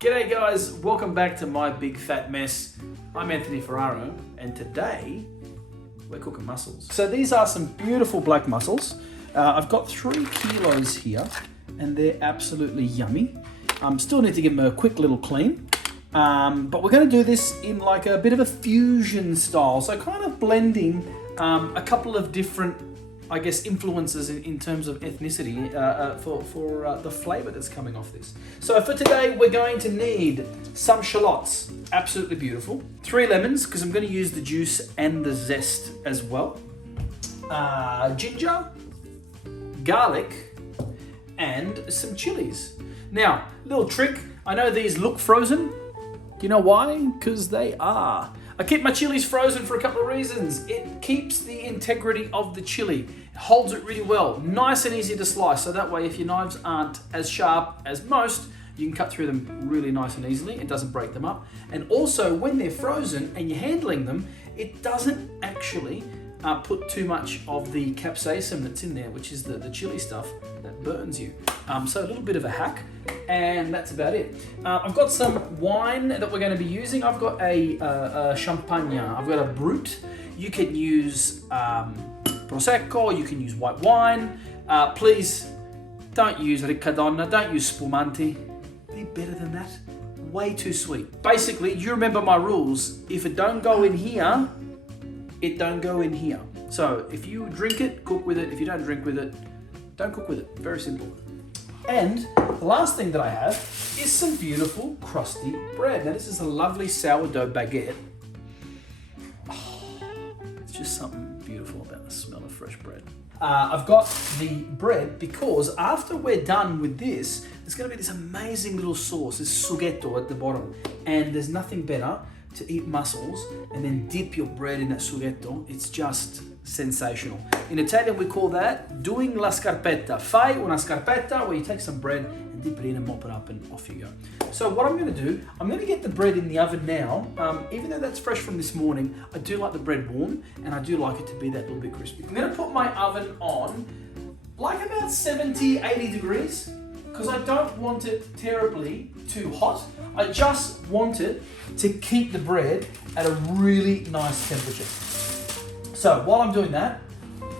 G'day guys, welcome back to my big fat mess. I'm Anthony Ferraro and today we're cooking mussels. So these are some beautiful black mussels. I've got 3 kilos here and they're absolutely yummy. Still need to give them a quick little clean. But we're going to do this in like a bit of a fusion style. So kind of blending a couple of different, I guess, influences in terms of ethnicity for the flavour that's coming off this. So for today, we're going to need some shallots, absolutely beautiful. 3 lemons, because I'm going to use the juice and the zest as well. Ginger, garlic, and some chilies. Now, little trick, I know these look frozen. Do you know why? Because they are. I keep my chilies frozen for a couple of reasons. It keeps the integrity of the chili, it holds it really well, nice and easy to slice, so that way if your knives aren't as sharp as most, you can cut through them really nice and easily. It doesn't break them up. And also when they're frozen and you're handling them, it doesn't actually put too much of the capsaicin that's in there, which is the chili stuff that burns you. So a little bit of a hack, and that's about it. I've got some wine that we're going to be using. I've got a champagne, I've got a Brut. You can use Prosecco, you can use white wine. Please don't use Riccadonna, don't use Spumante. Be better than that. Way too sweet. Basically, you remember my rules. If it don't go in here, it don't go in here. So if you drink it, cook with it. If you don't drink with it, don't cook with it. Very simple. And the last thing that I have is some beautiful crusty bread. Now this is a lovely sourdough baguette. Oh, it's just something beautiful about the smell of fresh bread. I've got the bread because after we're done with this, there's going to be this amazing little sauce, this sughetto at the bottom. And there's nothing better to eat mussels and then dip your bread in that sughetto. It's just sensational. In Italian we call that doing la scarpetta. Fai una scarpetta, where you take some bread and dip it in and mop it up and off you go. So what I'm going to do, I'm going to get the bread in the oven now. Even though that's fresh from this morning, I do like the bread warm and I do like it to be that little bit crispy. I'm going to put my oven on like about 70, 80 degrees because I don't want it terribly too hot. I just want it to keep the bread at a really nice temperature. So while I'm doing that,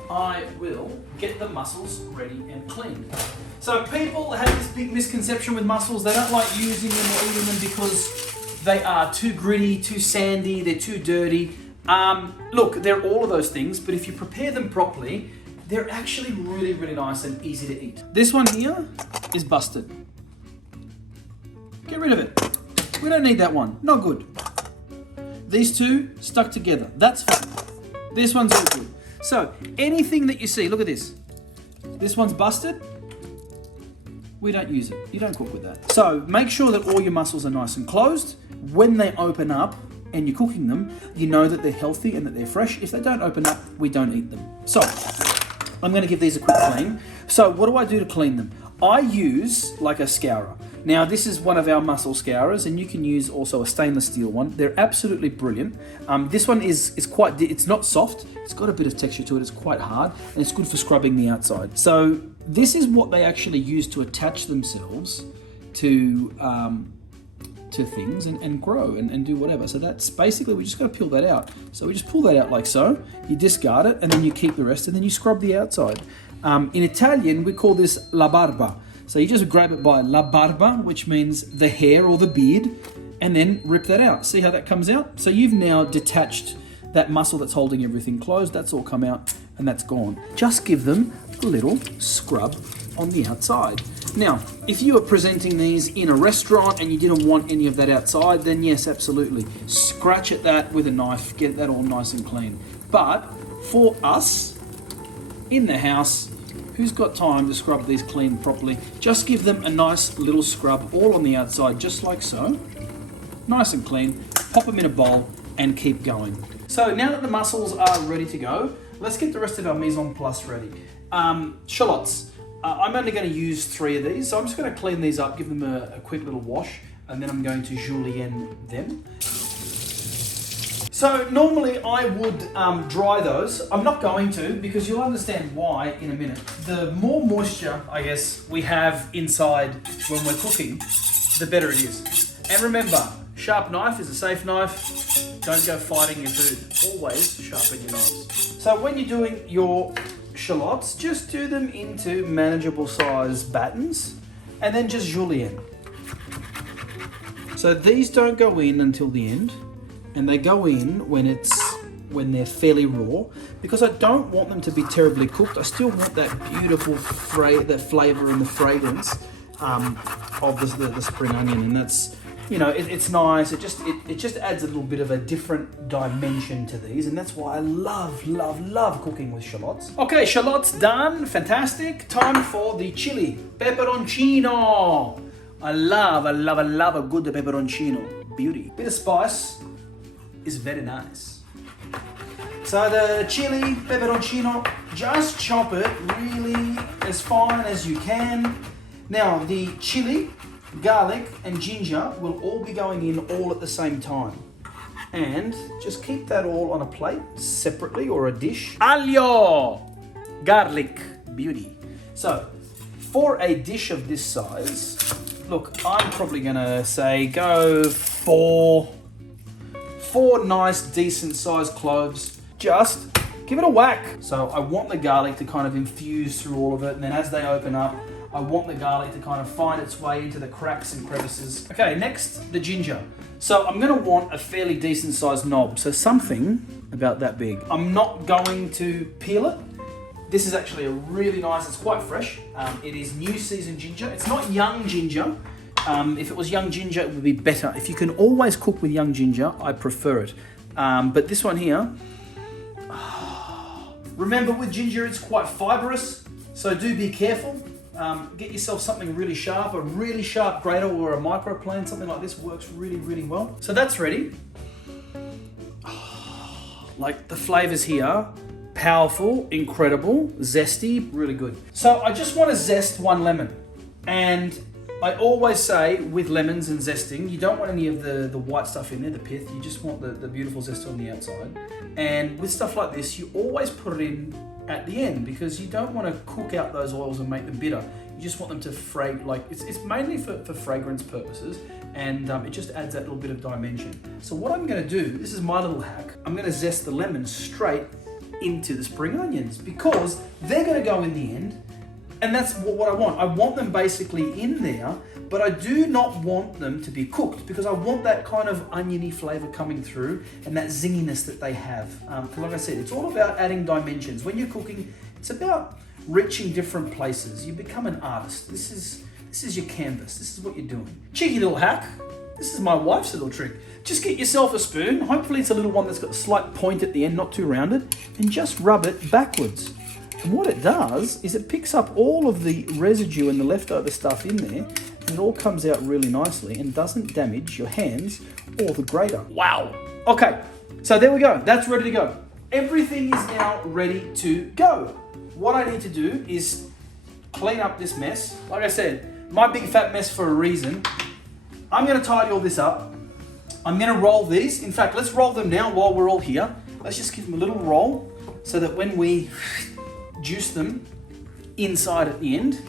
I will get the mussels ready and cleaned. So people have this big misconception with mussels. They don't like using them or eating them because they are too gritty, too sandy, they're too dirty. Look, they're all of those things, but if you prepare them properly, they're actually really, really nice and easy to eat. This one here is busted. Get rid of it. We don't need that one. Not good. These two stuck together. That's fine. This one's all good. So anything that you see, look at this. This one's busted. We don't use it. You don't cook with that. So make sure that all your mussels are nice and closed. When they open up and you're cooking them, you know that they're healthy and that they're fresh. If they don't open up, we don't eat them. So I'm going to give these a quick clean. So what do I do to clean them? I use like a scourer. Now this is one of our mussel scourers, and you can use also a stainless steel one. They're absolutely brilliant. This one is quite, it's not soft, it's got a bit of texture to it, it's quite hard, and it's good for scrubbing the outside. So this is what they actually use to attach themselves to things and grow and do whatever. So that's basically, we just got to peel that out. So we just pull that out like so, you discard it, and then you keep the rest, and then you scrub the outside. In Italian, we call this la barba. So you just grab it by la barba, which means the hair or the beard, and then rip that out. See how that comes out? So you've now detached that muscle that's holding everything closed. That's all come out and that's gone. Just give them a little scrub on the outside. Now, if you were presenting these in a restaurant and you didn't want any of that outside, then yes, absolutely. Scratch at that with a knife, get that all nice and clean. But for us, in the house, who's got time to scrub these clean properly? Just give them a nice little scrub all on the outside, just like so. Nice and clean. Pop them in a bowl and keep going. So now that the mussels are ready to go, let's get the rest of our mise en place ready. Shallots. I'm only going to use 3 of these, so I'm just going to clean these up, give them a quick little wash, and then I'm going to Julienne them. So normally I would dry those. I'm not going to, because you'll understand why in a minute. The more moisture, I guess, we have inside when we're cooking, the better it is. And remember, sharp knife is a safe knife. Don't go fighting your food. Always sharpen your knives. So when you're doing your shallots, just do them into manageable size battens and then just julienne. So these don't go in until the end, and they go in when they're fairly raw, because I don't want them to be terribly cooked. I still want that beautiful that flavour and the fragrance of the spring onion, and that's, you know, it's nice. It just adds a little bit of a different dimension to these, and that's why I love cooking with shallots. Okay, shallots done, fantastic. Time for the chili pepperoncino. I love a good pepperoncino. Beauty. Bit of spice is very nice. So the chili pepperoncino, just chop it really as fine as you can. Now the chili, garlic and ginger will all be going in all at the same time. And just keep that all on a plate separately or a dish. Aglio, garlic, beauty. So for a dish of this size, look, I'm probably gonna say go four nice decent sized cloves. Just give it a whack. So I want the garlic to kind of infuse through all of it, and then as they open up, I want the garlic to kind of find its way into the cracks and crevices. Okay, next, the ginger. So I'm gonna want a fairly decent sized knob, so something about that big. I'm not going to peel it. This is actually a really nice, it's quite fresh. It is new season ginger. It's not young ginger. If it was young ginger, it would be better. If you can always cook with young ginger, I prefer it. But this one here, remember with ginger, it's quite fibrous, so do be careful. Get yourself something really sharp, a really sharp grater or a microplane, something like this works really well. So that's ready. Like the flavors here, powerful, incredible, zesty, really good. So I just want to zest one lemon. And I always say with lemons and zesting, you don't want any of the white stuff in there, the pith, you just want the beautiful zest on the outside. And with stuff like this, you always put it in at the end, because you don't want to cook out those oils and make them bitter. You just want them to like it's mainly for fragrance purposes, and it just adds that little bit of dimension. So what I'm going to do, this is my little hack, I'm going to zest the lemon straight into the spring onions, because they're going to go in the end, and that's what I want. I want them basically in there, but I do not want them to be cooked, because I want that kind of oniony flavour coming through and that zinginess that they have. Because like I said, it's all about adding dimensions. When you're cooking, it's about reaching different places. You become an artist. This is your canvas. This is what you're doing. Cheeky little hack. This is my wife's little trick. Just get yourself a spoon. Hopefully it's a little one that's got a slight point at the end, not too rounded, and just rub it backwards. And what it does is it picks up all of the residue and the leftover stuff in there, and it all comes out really nicely and doesn't damage your hands or the grater. Wow. Okay, so there we go. That's ready to go. Everything is now ready to go. What I need to do is clean up this mess. Like I said, my big fat mess for a reason. I'm gonna tidy all this up. I'm gonna roll these. In fact, let's roll them now while we're all here. Let's just give them a little roll so that when we juice them inside at the end,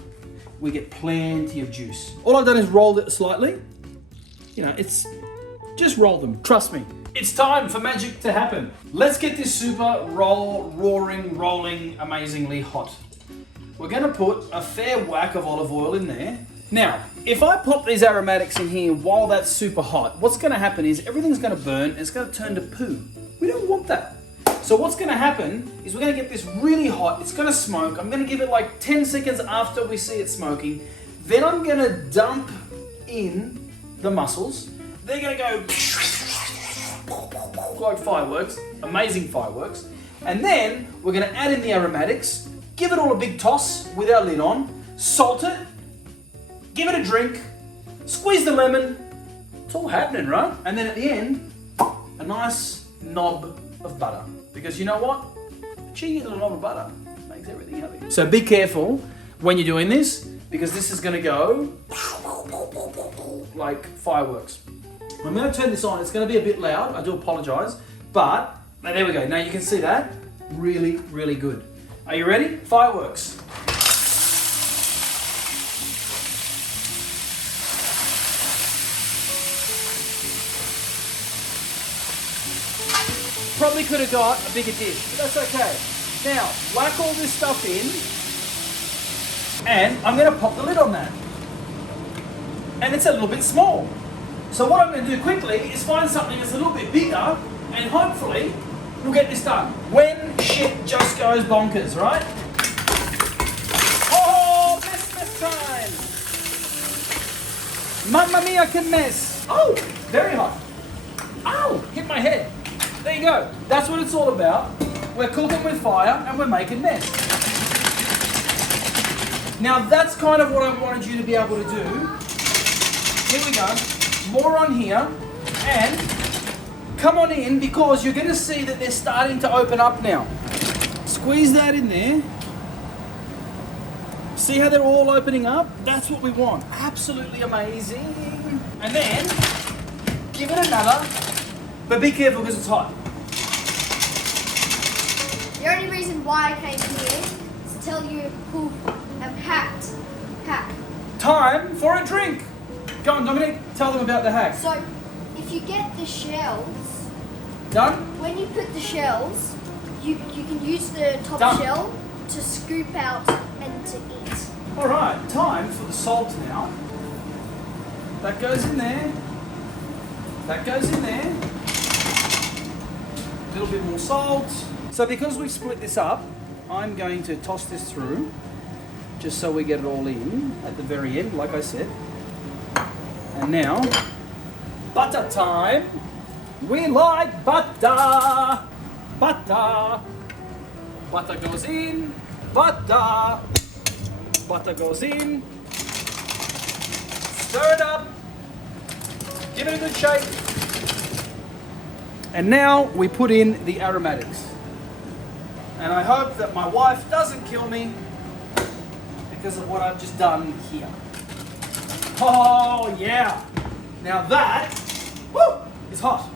we get plenty of juice. All I've done is rolled it slightly. You know, it's just roll them, trust me. It's time for magic to happen. Let's get this super rolling, amazingly hot. We're gonna put a fair whack of olive oil in there. Now, if I pop these aromatics in here while that's super hot, what's gonna happen is everything's gonna burn and it's gonna turn to poo. We don't want that. So what's gonna happen is we're gonna get this really hot, it's gonna smoke. I'm gonna give it like 10 seconds after we see it smoking. Then I'm gonna dump in the mussels. They're gonna go like fireworks, amazing fireworks. And then we're gonna add in the aromatics, give it all a big toss with our lid on, salt it, give it a drink, squeeze the lemon. It's all happening, right? And then at the end, a nice knob of butter. Because you know what? A cheeky little knob of butter makes everything happy. So be careful when you're doing this, because this is gonna go like fireworks. I'm gonna turn this on. It's gonna be a bit loud, I do apologize, but there we go. Now you can see that. Really, really good. Are you ready? Fireworks. Probably could have got a bigger dish, but that's okay. Now, whack all this stuff in, and I'm going to pop the lid on that. And it's a little bit small. So what I'm going to do quickly is find something that's a little bit bigger, and hopefully we'll get this done. When shit just goes bonkers, right? Oh, mess time! Mamma mia, que mess! Oh, very hot. Ow, hit my head. There you go. That's what it's all about. We're cooking with fire and we're making mess. Now that's kind of what I wanted you to be able to do. Here we go. More on here. And come on in, because you're going to see that they're starting to open up now. Squeeze that in there. See how they're all opening up? That's what we want. Absolutely amazing. And then give it another, but be careful because it's hot. The only reason why I came here is to tell you who have hacked. Time for a drink. Go on, Dominic, tell them about the hack. So, if you get the shells, Done? when you put the shells, you can use the top Done. shell to scoop out and to eat. Alright, time for the salt now. That goes in there. That goes in there. A little bit more salt. So because we've split this up, I'm going to toss this through, just so we get it all in at the very end, like I said. And now, butter time. We like butter. Butter. Butter goes in. Butter. Butter goes in. Stir it up. Give it a good shake. And now we put in the aromatics. And I hope that my wife doesn't kill me because of what I've just done here. Oh yeah! Now that, woo, is hot.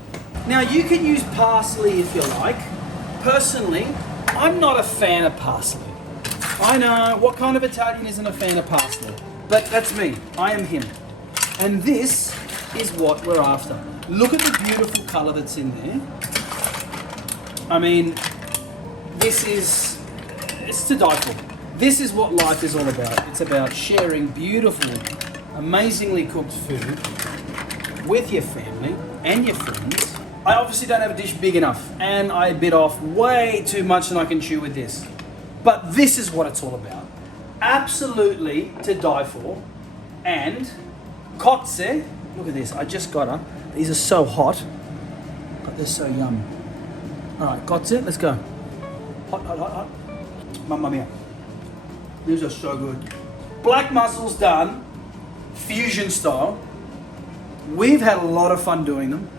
Now you can use parsley if you like. Personally, I'm not a fan of parsley. I know, what kind of Italian isn't a fan of parsley? But that's me, I am him. And this is what we're after. Look at the beautiful colour that's in there. I mean, it's to die for. This is what life is all about. It's about sharing beautiful, amazingly cooked food with your family and your friends. I obviously don't have a dish big enough, and I bit off way too much than I can chew with this. But this is what it's all about. Absolutely to die for. And kotze, look at this, I just got her. These are so hot. God, they're so yum. All right, kotze, let's go. Hot, hot, hot, hot. Mamma mia. These are so good. Black mussels done, fusion style. We've had a lot of fun doing them.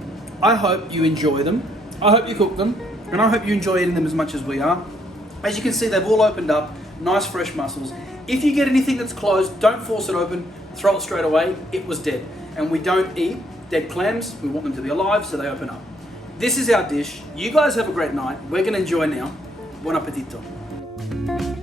I hope you enjoy them. I hope you cook them. And I hope you enjoy eating them as much as we are. As you can see, they've all opened up. Nice fresh mussels. If you get anything that's closed, don't force it open. Throw it straight away. It was dead. And we don't eat dead clams. We want them to be alive, so they open up. This is our dish. You guys have a great night. We're going to enjoy now. Buon appetito.